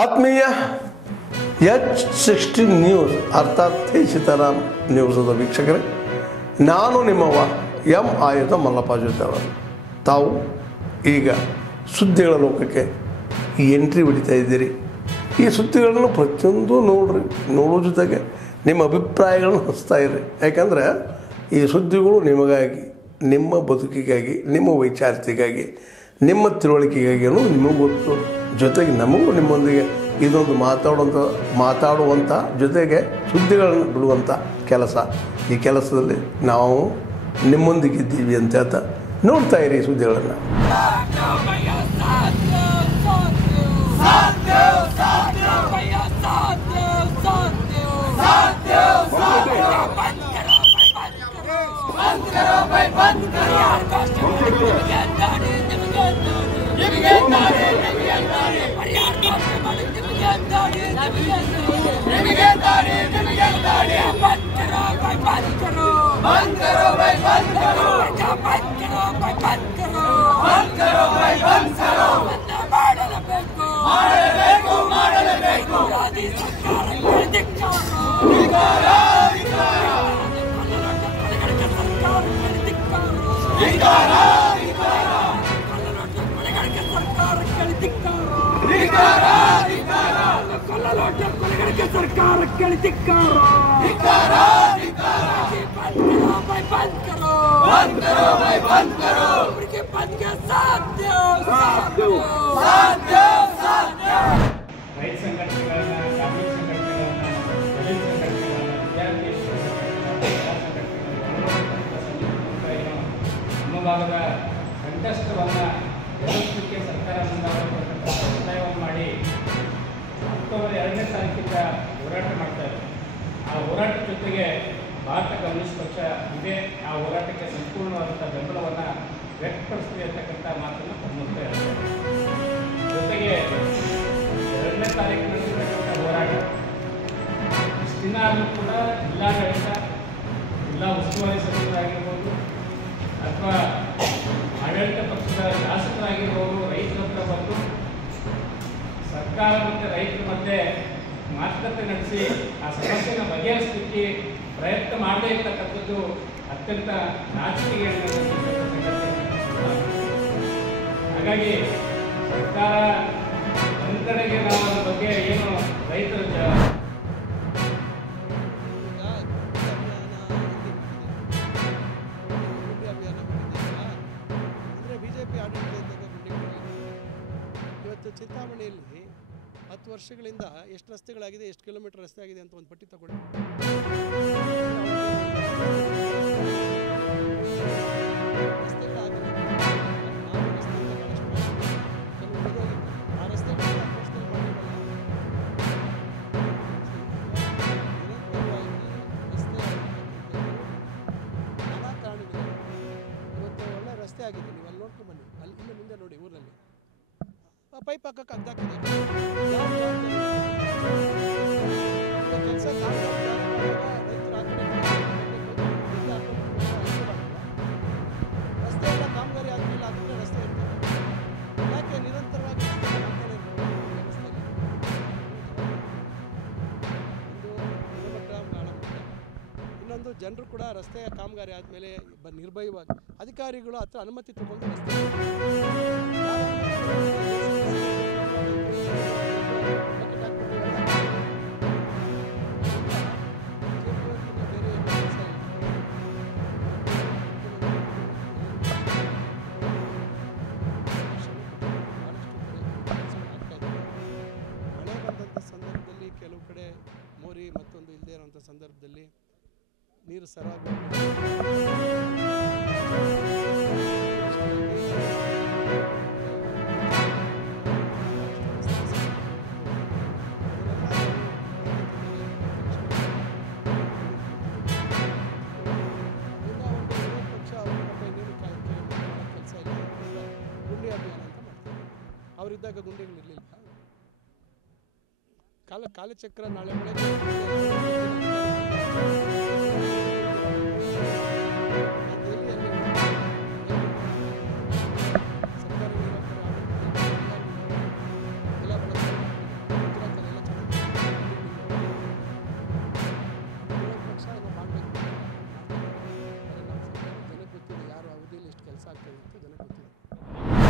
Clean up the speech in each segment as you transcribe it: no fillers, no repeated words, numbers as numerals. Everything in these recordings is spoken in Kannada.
ಆತ್ಮೀಯ H16 ನ್ಯೂಸ್ ಅರ್ಥಾತ್ ಸೀತಾರಾಮ್ ನ್ಯೂಸದ ವೀಕ್ಷಕರೇ, ನಾನು ನಿಮ್ಮವ ಎಂ ಆಯುಧ ಮಲ್ಲಪ್ಪ ಜೊತೆ ತಾವು ಈಗ ಸುದ್ದಿಗಳ ಲೋಕಕ್ಕೆ ಎಂಟ್ರಿ ಹೊಡಿತಾ ಇದ್ದೀರಿ. ಈ ಸುದ್ದಿಗಳನ್ನು ಪ್ರತಿಯೊಂದು ನೋಡೋ ಜೊತೆಗೆ ನಿಮ್ಮ ಅಭಿಪ್ರಾಯಗಳನ್ನು ಹಂಚ್ತಾ ಇರ್ರಿ. ಯಾಕಂದರೆ ಈ ಸುದ್ದಿಗಳು ನಿಮಗಾಗಿ, ನಿಮ್ಮ ಬದುಕಿಗಾಗಿ, ನಿಮ್ಮ ವೈಚಾರಿಕೆಗಾಗಿ, ನಿಮ್ಮ ತಿಳುವಳಿಕೆಗಾಗಿ ಅನ್ನೋದು ನಿಮಗೂ ಗೊತ್ತು. ಜೊತೆಗೆ ನಮಗೂ ನಿಮ್ಮೊಂದಿಗೆ ಇದೊಂದು ಮಾತಾಡುವಂಥ ಜೊತೆಗೆ ಸುದ್ದಿಗಳನ್ನು ಬಿಡುವಂಥ ಕೆಲಸ. ಈ ಕೆಲಸದಲ್ಲಿ ನಾವು ನಿಮ್ಮೊಂದಿಗಿದ್ದೀವಿ ಅಂತ ಹೇಳ್ತಾ ನೋಡ್ತಾ ಇರಿ ಸುದ್ದಿಗಳನ್ನು. ರೈತ ಸಂಘಟನೆಗಳನ್ನ, ಕಾರ್ಮಿಕ ಸಂಘಟನೆಗಳನ್ನ, ದಲಿತ ಸಂಘಟನೆಗಳನ್ನ, ವಿದ್ಯಾರ್ಥಿ ಸಂಘಟನೆಗಳನ್ನ ನಮ್ಮ ಭಾಗದ ಸಂಕಷ್ಟವನ್ನು ಎದುರಿಸಲಿಕ್ಕೆ ಸರ್ಕಾರ ಮುಂದಾಗತಕ್ಕಂಥ ಒತ್ತಾಯವನ್ನು ಮಾಡಿ ಅಕ್ಟೋಬರ್ 2ನೇ ತಾರೀಕಿಂದ ಹೋರಾಟ ಮಾಡ್ತಾರೆ. ಆ ಹೋರಾಟದ ಜೊತೆಗೆ ಭಾರತ ಕಮ್ಯುನಿಸ್ಟ್ ಪಕ್ಷ ಇದೆ. ಆ ಹೋರಾಟಕ್ಕೆ ಸಂಪೂರ್ಣವಾದಂಥ ಬೆಂಬಲವನ್ನು ವ್ಯಕ್ತಪಡಿಸ್ತೀವಿ ಅಂತಕ್ಕಂಥ ಮಾತನ್ನು ತಮ್ಮುತ್ತಾ ಇದ್ದಾರೆ. ಜೊತೆಗೆ 2ನೇ ತಾರೀಕು ನಡೆಸಿರ್ತಕ್ಕಂಥ ಹೋರಾಟ ಇಷ್ಟು ದಿನ ಆದರೂ ಕೂಡ ಜಿಲ್ಲಾಡಳಿತ, ಜಿಲ್ಲಾ ಉಸ್ತುವಾರಿ ಸಚಿವರಾಗಿರ್ಬೋದು ಅಥವಾ ಆಡಳಿತ ಪಕ್ಷದ ಶಾಸಕರಾಗಿರ್ಬೋದು ರೈತರ ಹತ್ರ ಬಂದು ಸರ್ಕಾರ ಮತ್ತು ರೈತರ ಮಧ್ಯೆ ಮಾತುಕತೆ ನಡೆಸಿ ಆ ಸಮಸ್ಯೆಯನ್ನು ಬಗೆಹರಿಸಲಿಕ್ಕೆ ಪ್ರಯತ್ನ ಮಾಡದೇ ಇರ್ತಕ್ಕಂಥದ್ದು ಅತ್ಯಂತ ನಾಚಿಕೆಗೆ ಹಾಗಾಗಿ ಸರ್ಕಾರ ಒಂದು ಕಡೆಗೆ ನಾವು ಅದ್ರ ಬಗ್ಗೆ ಏನು ರೈತರ ಬಿಜೆಪಿ ಆಡಳಿತ ಇವತ್ತು ಚಿಂತಾಮಣಿಯಲ್ಲಿ 10 ವರ್ಷಗಳಿಂದ ಎಷ್ಟು ರಸ್ತೆಗಳಾಗಿದೆ, ಎಷ್ಟು ಕಿಲೋಮೀಟರ್ ರಸ್ತೆ ಆಗಿದೆ ಅಂತ ಒಂದು ಪಟ್ಟಿ ತಗೊಳ್ಳಿ. ಆ ರಸ್ತೆಗಳ ನಾನಾ ಕಾರಣಗಳು ಇವತ್ತು ಒಳ್ಳೆ ರಸ್ತೆ ಆಗಿದೆ. ನೀವು ಅಲ್ಲಿ ನೋಡ್ಕೊಂಡು ಬನ್ನಿ, ಅಲ್ಲಿ ಇನ್ನು ಮುಂದೆ ನೋಡಿ ಊರಲ್ಲಿ ಪೈಪ್ ಹಾಕಕ್ಕೆ ಅಗ್ದಾಕಿದೆ. ಕೆಲಸ ರೈತರು ರಸ್ತೆ ಎಲ್ಲ ಕಾಮಗಾರಿ ಆಗಲಿಲ್ಲ, ಅದಕ್ಕೆ ರಸ್ತೆ ಇರ್ತದೆ. ಯಾಕೆ ನಿರಂತರವಾಗಿ ಇನ್ನೊಂದು ಜನರು ಕೂಡ ರಸ್ತೆ ಕಾಮಗಾರಿ ಆದಮೇಲೆ ನಿರ್ಭಯವಾಗಿ ಅಧಿಕಾರಿಗಳು ಹತ್ರ ಅನುಮತಿ ತಗೊಂಡು ರಸ್ತೆ ಮಳೆ ಬಂದಂಥ ಸಂದರ್ಭದಲ್ಲಿ ಕೆಲವು ಕಡೆ ಮೋರಿ ಮತ್ತೊಂದು ಇಲ್ಲದೆ ಇರೋಂಥ ಸಂದರ್ಭದಲ್ಲಿ ನೀರು ಸರಾಗು ಕೆಲಸ ಇಲ್ಲ. ಗುಂಡಿ ಅಭಿಯಾನ ಅಂತ ಮಾಡ್ತಾರೆ. ಅವರಿದ್ದಾಗ ಗುಂಡಿಗಳಿರಲಿಲ್ಲ. ಕಾಲಚಕ್ರ ನಾಳೆ ಬೆಳಗ್ಗೆ ಸರ್ಕಾರಿ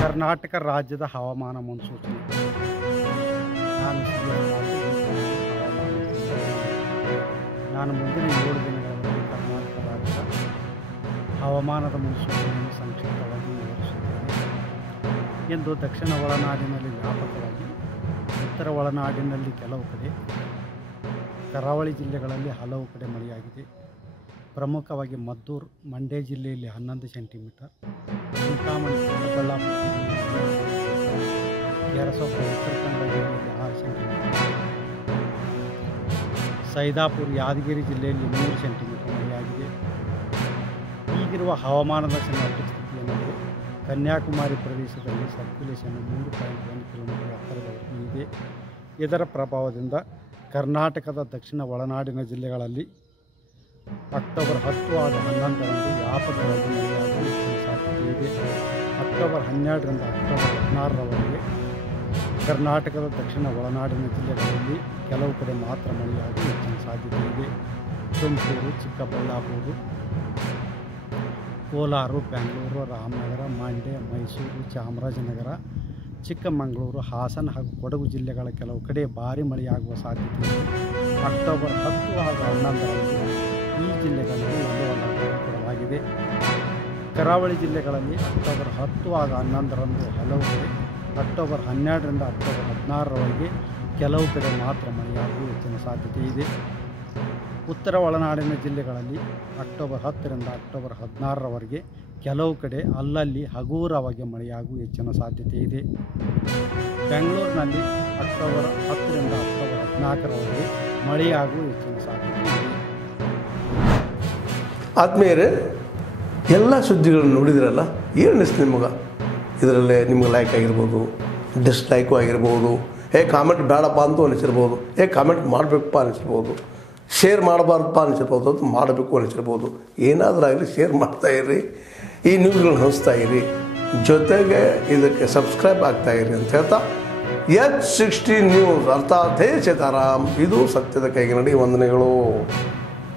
ಕರ್ನಾಟಕ ರಾಜ್ಯದ ಹವಾಮಾನ ಮುನ್ಸೂಚನೆ. ನಾನು ಮುಂದಿನ 7 ದಿನಗಳಲ್ಲಿ ಕರ್ನಾಟಕ ರಾಜ್ಯದ ಹವಾಮಾನದ ಮುನ್ಸೂಚನೆಯನ್ನು ಸಂಕ್ಷಿಪ್ತವಾಗಿ ವಿವರಿಸುತ್ತೇನೆ. ಎಂದು ದಕ್ಷಿಣ ಒಳನಾಡಿನಲ್ಲಿ ವ್ಯಾಪಕವಾಗಿ, ಉತ್ತರ ಒಳನಾಡಿನಲ್ಲಿ ಕೆಲವು ಕಡೆ, ಕರಾವಳಿ ಜಿಲ್ಲೆಗಳಲ್ಲಿ ಹಲವು ಕಡೆ ಮಳೆಯಾಗಿದೆ. ಪ್ರಮುಖವಾಗಿ ಮದ್ದೂರು, ಮಂಡ್ಯ ಜಿಲ್ಲೆಯಲ್ಲಿ 11 ಸೆಂಟಿಮೀಟರ್, ಚಿಂತಾಮಣಿ, ಚಿಕ್ಕಬಳ್ಳಾಪುರ ಜಿಲ್ಲೆಯಲ್ಲಿ, ಕೇರಸೊಪ್ಪ, ಉತ್ತರ ಕನ್ನಡ ಜಿಲ್ಲೆಯಲ್ಲಿ 6 ಸೆಂಟಿಮೀಟರ್, ಸೈದಾಪುರ, ಯಾದಗಿರಿ ಜಿಲ್ಲೆಯಲ್ಲಿ 3 ಸೆಂಟಿಮೀಟರ್ ಮಳೆಯಾಗಿದೆ. ಈಗಿರುವ ಹವಾಮಾನದ ಸಣ್ಣ ಸ್ಥಿತಿಯೆಂದರೆ ಕನ್ಯಾಕುಮಾರಿ ಪ್ರದೇಶದಲ್ಲಿ ಸರ್ಕ್ಯುಲೇಷನ್ 3.1 ಕಿಲೋಮೀಟರ್ ಎತ್ತರದವರೆಗೂ ಇದೆ. ಇದರ ಪ್ರಭಾವದಿಂದ ಕರ್ನಾಟಕದ ದಕ್ಷಿಣ ಒಳನಾಡಿನ ಜಿಲ್ಲೆಗಳಲ್ಲಿ ಅಕ್ಟೋಬರ್ 10 ಹಾಗೂ 11ರಂದು ವ್ಯಾಪಕವಾಗಿ ಮಳೆಯಾಗುವ ಹೆಚ್ಚಿನ ಸಾಧ್ಯತೆ ಇದೆ. ಅಕ್ಟೋಬರ್ 12ರಿಂದ ಅಕ್ಟೋಬರ್ 16ರವರೆಗೆ ಕರ್ನಾಟಕದ ದಕ್ಷಿಣ ಒಳನಾಡಿನ ಜಿಲ್ಲೆಗಳಲ್ಲಿ ಕೆಲವು ಕಡೆ ಮಾತ್ರ ಮಳೆಯಾಗುವ ಹೆಚ್ಚಿನ ಸಾಧ್ಯತೆ ಇದೆ. ತುಮಕೂರು, ಚಿಕ್ಕಬಳ್ಳಾಪುರ, ಕೋಲಾರ, ಬೆಂಗಳೂರು, ರಾಮನಗರ, ಮಂಡ್ಯ, ಮೈಸೂರು, ಚಾಮರಾಜನಗರ, ಚಿಕ್ಕಮಗಳೂರು, ಹಾಸನ ಹಾಗೂ ಕೊಡಗು ಜಿಲ್ಲೆಗಳ ಕೆಲವು ಕಡೆ ಭಾರೀ ಮಳೆಯಾಗುವ ಸಾಧ್ಯತೆ ಇದೆ. ಅಕ್ಟೋಬರ್ 10 ಹಾಗೂ 11ರಂದು ಈ ಜಿಲ್ಲೆಗಳಲ್ಲಿ ಯೆಲ್ಲೋ ಅಲರ್ಟ್ ಕೊಡಲಾಗಿದೆ. ಕರಾವಳಿ ಜಿಲ್ಲೆಗಳಲ್ಲಿ ಅಕ್ಟೋಬರ್ 10 ಹಾಗೂ 11ರಂದು ಹಲವು ಕಡೆ, ಅಕ್ಟೋಬರ್ 12ರಿಂದ ಅಕ್ಟೋಬರ್ 16ರವರೆಗೆ ಕೆಲವು ಕಡೆ ಮಾತ್ರ ಮಳೆಯಾಗುವ ಹೆಚ್ಚಿನ ಸಾಧ್ಯತೆ ಇದೆ. ಉತ್ತರ ಒಳನಾಡಿನ ಜಿಲ್ಲೆಗಳಲ್ಲಿ ಅಕ್ಟೋಬರ್ 10ರಿಂದ ಅಕ್ಟೋಬರ್ 16ರವರೆಗೆ ಕೆಲವು ಕಡೆ ಅಲ್ಲಲ್ಲಿ ಹಗುರವಾಗಿ ಮಳೆಯಾಗುವ ಹೆಚ್ಚಿನ ಸಾಧ್ಯತೆ ಇದೆ. ಬೆಂಗಳೂರಿನಲ್ಲಿ ಅಕ್ಟೋಬರ್ 10ರಿಂದ ಅಕ್ಟೋಬರ್ 14ರವರೆಗೆ ಮಳೆಯಾಗುವ ಹೆಚ್ಚಿನ ಸಾಧ್ಯತೆ ಇದೆ. ಆದ್ಮೇಲೆ ಎಲ್ಲ ಸುದ್ದಿಗಳನ್ನು ನೋಡಿದ್ರಲ್ಲ, ಏನು ಅನಿಸ್ತು ನಿಮಗೆ? ಇದರಲ್ಲೇ ನಿಮ್ಗೆ ಲೈಕ್ ಆಗಿರ್ಬೋದು, ಡಿಸ್ಲೈಕು ಆಗಿರ್ಬೋದು, ಕಾಮೆಂಟ್ ಬೇಡಪ್ಪ ಅಂತೂ ಅನಿಸಿರ್ಬೋದು, ಕಾಮೆಂಟ್ ಮಾಡಬೇಕಪ್ಪ ಅನಿಸಿರ್ಬೋದು, ಶೇರ್ ಮಾಡಬಾರ್ದಪ್ಪ ಅನಿಸಿರ್ಬೋದು, ಅದು ಮಾಡಬೇಕು ಅನಿಸಿರ್ಬೋದು. ಏನಾದರೂ ಆಗಲಿ ಶೇರ್ ಮಾಡ್ತಾಯಿರ್ರಿ, ಈ ನ್ಯೂಸ್ಗಳನ್ನ ಹಂಚ್ತಾ ಇರಿ, ಜೊತೆಗೆ ಇದಕ್ಕೆ ಸಬ್ಸ್ಕ್ರೈಬ್ ಆಗ್ತಾಯಿರಿ ಅಂತ ಹೇಳ್ತಾ H16 ನ್ಯೂಸ್ ಅರ್ಥಾತ್ ಹೇ ಸೀತಾರಾಮ್, ಇದು ಸತ್ಯದ ಕೈಗೆ ನಡಿ. ವಂದನೆಗಳು.